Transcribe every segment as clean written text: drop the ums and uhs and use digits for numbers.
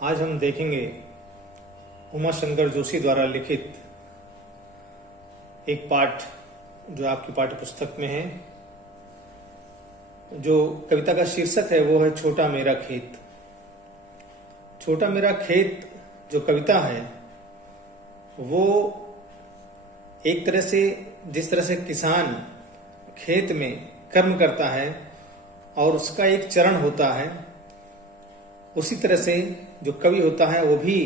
आज हम देखेंगे उमाशंकर जोशी द्वारा लिखित एक पाठ जो आपकी पाठ्य पुस्तक में है। जो कविता का शीर्षक है वो है छोटा मेरा खेत। छोटा मेरा खेत जो कविता है वो एक तरह से जिस तरह से किसान खेत में कर्म करता है और उसका एक चरण होता है, उसी तरह से जो कवि होता है वो भी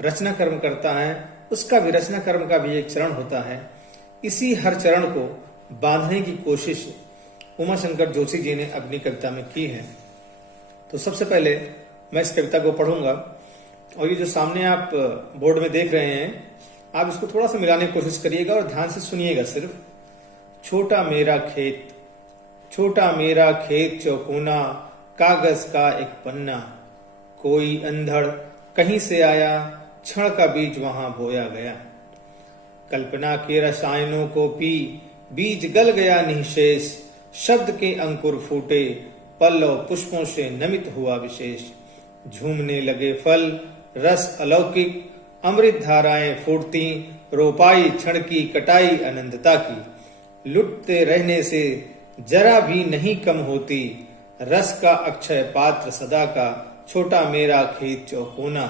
रचना कर्म करता है, उसका भी रचना कर्म का भी एक चरण होता है। इसी हर चरण को बांधने की कोशिश उमाशंकर जोशी जी ने अपनी कविता में की है। तो सबसे पहले मैं इस कविता को पढ़ूंगा और ये जो सामने आप बोर्ड में देख रहे हैं, आप इसको थोड़ा सा मिलाने की कोशिश करिएगा और ध्यान से सुनिएगा सिर्फ। छोटा मेरा खेत, छोटा मेरा खेत चौकोना, कागज का एक पन्ना, कोई अंधड़ कहीं से आया, क्षण का बीज वहां बोया गया। कल्पना के रसायनों को पी, बीज गल गया निःशेष, शब्द के अंकुर फूटे, पल्लव पुष्पों से नमित हुआ विशेष। झूमने लगे फल, रस अलौकिक, अमृत धाराएं फूटती, रोपाई क्षण की, कटाई अनंतता की। लुटते रहने से जरा भी नहीं कम होती, रस का अक्षय पात्र सदा का, छोटा मेरा खेत चौकोना।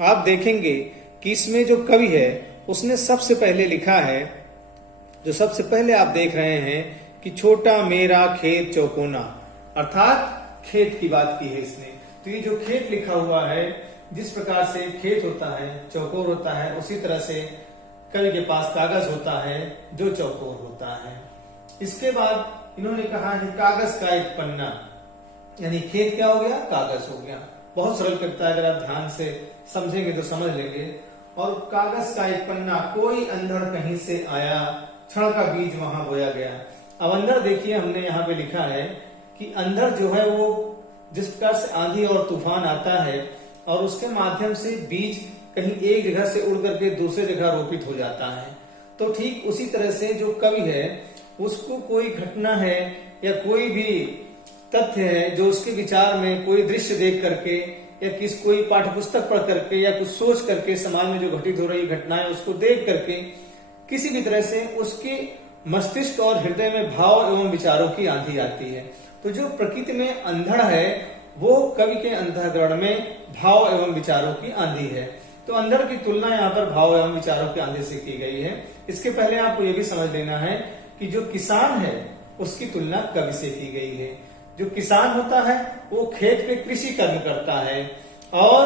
आप देखेंगे कि इसमें जो कवि है उसने सबसे पहले लिखा है, जो सबसे पहले आप देख रहे हैं कि छोटा मेरा खेत चौकोना, अर्थात खेत की बात की है इसने। तो ये जो खेत लिखा हुआ है, जिस प्रकार से खेत होता है, चौकोर होता है, उसी तरह से कवि के पास कागज होता है जो चौकोर होता है। इसके बाद इन्होंने कहा है कागज का एक पन्ना, यानी खेत क्या हो गया, कागज हो गया। बहुत सरल कविता है, अगर आप ध्यान से समझेंगे तो समझ लेंगे। और कागज का एक पन्ना, कोई अंधड़ कहीं से आया, क्षण का बीज वहां बोया गया। अब अंधड़ देखिए, हमने यहाँ पे लिखा है कि अंधड़ जो है वो जिस प्रकार से आंधी और तूफान आता है और उसके माध्यम से बीज कहीं एक जगह से उड़ करके दूसरे जगह रोपित हो जाता है, तो ठीक उसी तरह से जो कवि है उसको कोई घटना है या कोई भी तथ्य है जो उसके विचार में, कोई दृश्य देख करके या कोई पाठ्य पुस्तक पढ़ करके या कुछ सोच करके, समाज में जो घटित हो रही घटनाएं उसको देख करके किसी भी तरह से उसके मस्तिष्क और हृदय में भाव एवं विचारों की आंधी आती है। तो जो प्रकृति में अंधड़ है वो कवि के अंतःकरण में भाव एवं विचारों की आंधी है। तो अंधड़ की तुलना यहाँ पर भाव एवं विचारों की आंधी से की गई है। इसके पहले आपको ये भी समझ लेना है कि जो किसान है उसकी तुलना कवि से की गई है। जो किसान होता है वो खेत पे कृषि कर्म करता है और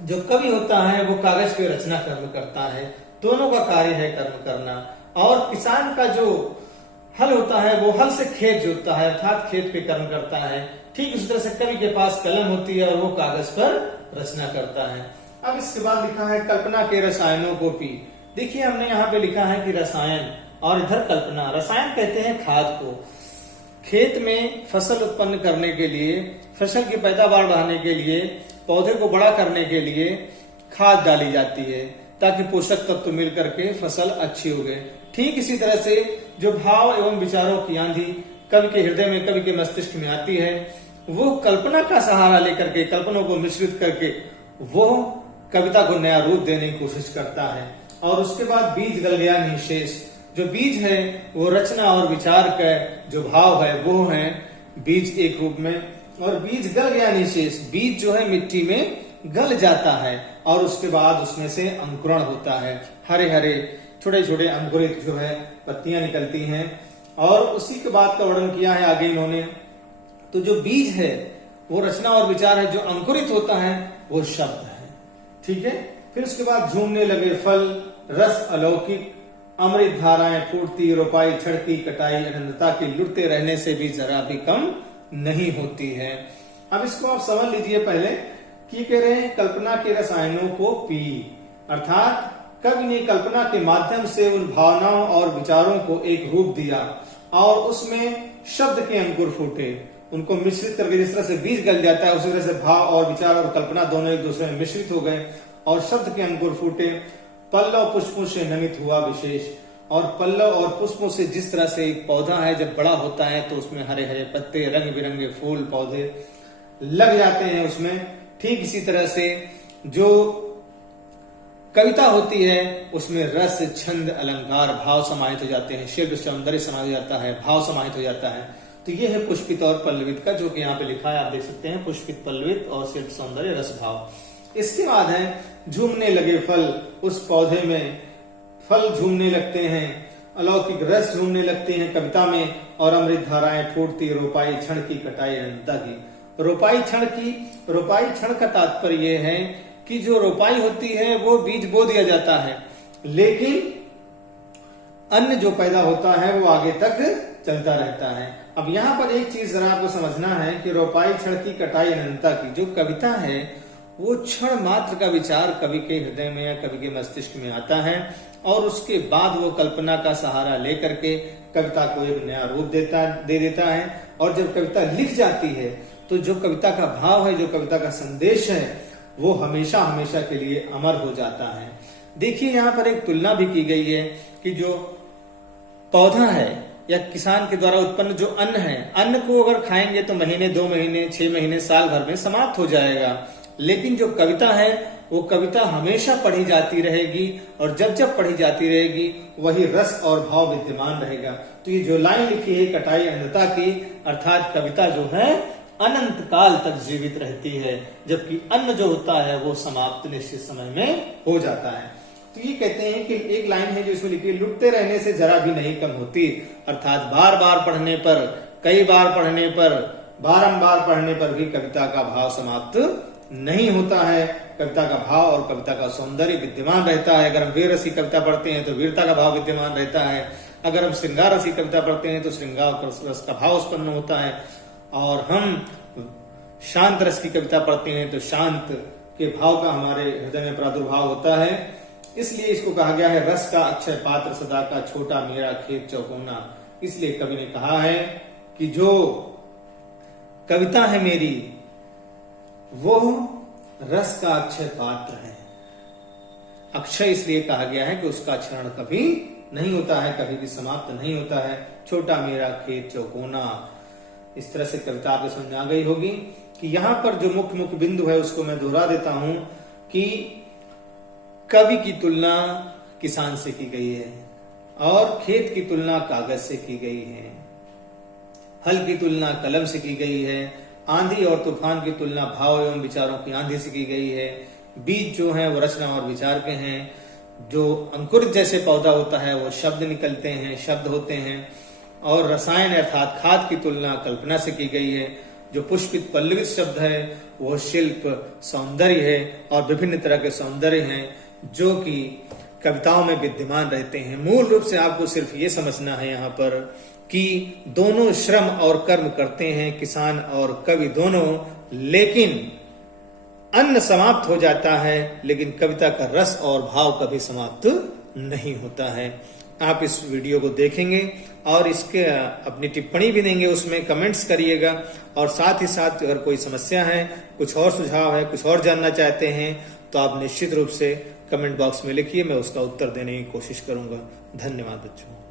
जो कवि होता है वो कागज पे रचना कर्म करता है। दोनों का कार्य है कर्म करना। और किसान का जो हल होता है वो हल से खेत जोतता है, अर्थात खेत पे कर्म करता है। ठीक उसी तरह से कवि के पास कलम होती है और वो कागज पर रचना करता है। अब इसके बाद लिखा है कल्पना के रसायनों को पी। देखिए हमने यहाँ पे लिखा है कि रसायन और इधर कल्पना। रसायन कहते हैं खाद को। खेत में फसल उत्पन्न करने के लिए, फसल की पैदावार बढ़ाने के लिए, पौधे को बड़ा करने के लिए खाद डाली जाती है ताकि पोषक तत्व मिल करके फसल अच्छी उगे। ठीक इसी तरह से जो भाव एवं विचारों की आंधी कवि के हृदय में, कवि के मस्तिष्क में आती है, वो कल्पना का सहारा लेकर के, कल्पनाओं को मिश्रित करके वो कविता को नया रूप देने की कोशिश करता है। और उसके बाद बीज गल गया निःशेष। जो बीज है वो रचना और विचार का जो भाव है वो है बीज एक रूप में, और बीज गल गया निःशेष। बीज जो है मिट्टी में गल जाता है और उसके बाद उसमें से अंकुरण होता है। हरे हरे छोटे छोटे अंकुरित जो है पत्तियां निकलती हैं और उसी के बाद का वर्णन किया है आगे इन्होंने। तो जो बीज है वो रचना और विचार है, जो अंकुरित होता है वो शब्द है। ठीक है। फिर उसके बाद झूमने लगे फल, रस अलौकिक, अमृत धाराएं फूटती, रोपाई छड़ती, कटाई अनंतता की, लुटते रहने से भी जरा भी कम नहीं होती है। अब इसको आप समझ लीजिए पहले कि कह रहे हैं कल्पना के रसायनों को पी, अर्थात कवि ने कल्पना के माध्यम से उन भावनाओं और विचारों को एक रूप दिया और उसमें शब्द के अंकुर फूटे। उनको मिश्रित करके जिस तरह से बीज गल जाता है उसी तरह से भाव और विचार और कल्पना दोनों एक दूसरे में मिश्रित हो गए और शब्द के अंकुर फूटे। पल्लव पुष्पों से नमित हुआ विशेष। और पल्लव और पुष्पों से जिस तरह से एक पौधा है जब बड़ा होता है तो उसमें हरे हरे पत्ते, रंग बिरंगे फूल पौधे लग जाते हैं उसमें, ठीक इसी तरह से जो कविता होती है उसमें रस, छंद, अलंकार, भाव समाहित हो जाते हैं, शिल्प सौंदर्य समाहित हो जाता है, भाव समाहित हो जाता है। तो ये है पुष्पित और पल्लवित का, जो कि यहाँ पे लिखा है, आप देख सकते हैं, पुष्पित, पल्लवित और शिल्प सौंदर्य रस भाव। इसके बाद है झूमने लगे फल। उस पौधे में फल झूमने लगते हैं, अलौकिक रस झूमने लगते हैं कविता में, और अमृत धाराएं फूटती, रोपाई क्षण की, कटाई अनंतता की। रोपाई क्षण का तात्पर्य यह है कि जो रोपाई होती है वो बीज बो दिया जाता है, लेकिन अन्न जो पैदा होता है वो आगे तक चलता रहता है। अब यहाँ पर एक चीज जरा आपको समझना है कि रोपाई क्षण की, कटाई अनंतता की। जो कविता है वो क्षण मात्र का विचार कवि के हृदय में या कवि के मस्तिष्क में आता है और उसके बाद वो कल्पना का सहारा लेकर के कविता को एक नया रूप दे देता है। और जब कविता लिख जाती है तो जो कविता का भाव है, जो कविता का संदेश है, वो हमेशा हमेशा के लिए अमर हो जाता है। देखिए यहाँ पर एक तुलना भी की गई है कि जो पौधा है या किसान के द्वारा उत्पन्न जो अन्न है, अन्न को अगर खाएंगे तो महीने, 2 महीने, 6 महीने, साल भर में समाप्त हो जाएगा। लेकिन जो कविता है वो कविता हमेशा पढ़ी जाती रहेगी और जब जब पढ़ी जाती रहेगी वही रस और भाव विद्यमान रहेगा। तो ये जो लाइन लिखी है कटाई अनंतता की, अर्थात कविता जो है अनंत काल तक जीवित रहती है, जबकि अन्न जो होता है वो समाप्त निश्चित समय में हो जाता है। तो ये कहते हैं कि एक लाइन है जो इसमें लिखी है, लुटते रहने से जरा भी नहीं कम होती। अर्थात बार बार पढ़ने पर, कई बार पढ़ने पर, बारंबार पढ़ने पर भी कविता का भाव समाप्त नहीं होता है। कविता का भाव और कविता का सौंदर्य विद्यमान रहता है। अगर हम वीर रसी कविता पढ़ते हैं तो वीरता का भाव विद्यमान रहता है। अगर हम श्रृंगार रसी कविता पढ़ते हैं तो श्रृंगार रस का भाव उत्पन्न होता है। और हम शांत रस की कविता पढ़ते हैं तो शांत के भाव का हमारे हृदय में प्रादुर्भाव होता है। इसलिए इसको कहा गया है रस का अक्षय पात्र, सदा का छोटा मेरा खेत चौकोना। इसलिए कवि ने कहा है कि जो कविता है मेरी वो रस का अक्षय पात्र है। अक्षय इसलिए कहा गया है कि उसका क्षरण कभी नहीं होता है, कभी भी समाप्त नहीं होता है। छोटा मेरा खेत चौकोना। इस तरह से कविता आपको समझ आ गई होगी कि यहां पर जो मुख्य मुख्य बिंदु है उसको मैं दोहरा देता हूं कि कवि की तुलना किसान से की गई है और खेत की तुलना कागज से की गई है, हल की तुलना कलम से की गई है, आंधी और तूफान की तुलना भाव एवं विचारों की आंधी से की गई है, बीज जो है वो रचना और विचार के हैं, जो अंकुरित जैसे पौधा होता है वो शब्द निकलते हैं, शब्द होते हैं, और रसायन अर्थात खाद की तुलना कल्पना से की गई है। जो पुष्पित पल्लवित शब्द है वो शिल्प सौंदर्य है और विभिन्न तरह के सौंदर्य हैं जो कि कविताओं में विद्यमान रहते हैं। मूल रूप से आपको सिर्फ ये समझना है यहाँ पर कि दोनों श्रम और कर्म करते हैं, किसान और कवि दोनों, लेकिन अन्न समाप्त हो जाता है लेकिन कविता का रस और भाव कभी समाप्त नहीं होता है। आप इस वीडियो को देखेंगे और इसके अपनी टिप्पणी भी देंगे, उसमें कमेंट्स करिएगा, और साथ ही साथ अगर कोई समस्या है, कुछ और सुझाव है, कुछ और जानना चाहते हैं तो आप निश्चित रूप से कमेंट बॉक्स में लिखिए, मैं उसका उत्तर देने की कोशिश करूंगा। धन्यवाद बच्चों।